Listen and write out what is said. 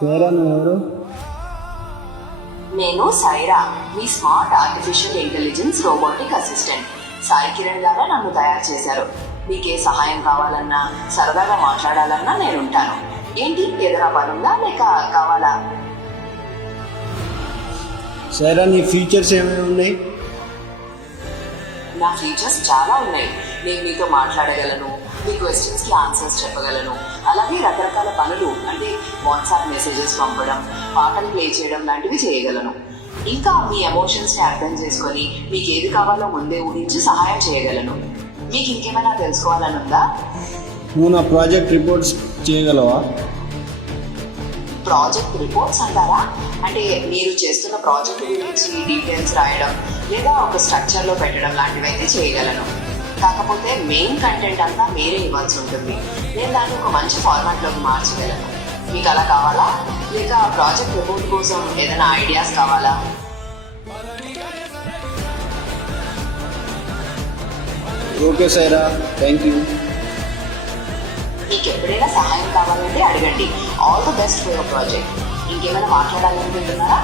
సైరా నువ్వెవరు? నేను సైరా, మీ smart artificial intelligence robotic assistant. Sai Kiran గారు నన్ను తయారు చేశారు. మీకే సహాయం కావాలన్నా, సరదాగా మాట్లాడాలన్నా నేను ఉంటాను. ఏంటి, ఏదైనా పనుందా లేక కావాలా? సైరా, నీ ఫీచర్స్ ఏమేమి ఉన్నాయి? నా ఫీచర్స్ చాలా ఉన్నాయి. నేను మీతో మాట్లాడగలను, మీ క్వశ్చన్స్కి ఆన్సర్స్ చెప్పగలను, అలాగే రకరకాల పనులు అంటే వాట్సాప్ మెసేజెస్ పంపడం, పాటలు ప్లే చేయడం లాంటివి చేయగలను. ఇంకా మీ ఎమోషన్స్ని అర్థం చేసుకొని మీకు ఏది కావాలో ముందే ఊహించి సహాయం చేయగలను. మీకు ఇంకేమైనా తెలుసుకోవాలని ఉందా? నువ్వు నా ప్రాజెక్ట్ రిపోర్ట్స్ చేయగలవా? ప్రాజెక్ట్ రిపోర్ట్స్ అంటారా? అంటే మీరు చేస్తున్న ప్రాజెక్ట్ గురించి డీటెయిల్స్ రాయడం లేదా ఒక స్ట్రక్చర్లో పెట్టడం లాంటివి అయితే చేయగలను. కాకపోతే మెయిన్ కంటెంట్ అంతా మీరే ఇవ్వాల్సి ఉంటుంది. నేను దాన్ని ఒక మంచి ఫార్మాట్లోకి మార్చగలను. మీకు అలా కావాలా లేక ప్రాజెక్ట్ రిపోర్ట్ కోసం ఏదైనా ఐడియాస్ కావాలా? Okay Saira, thank you. మీకు ఎప్పుడైనా సహాయం కావాలంటే అడగండి. All the best for your project. ఇంకేమైనా మాట్లాడాలనుకుంటున్నారా?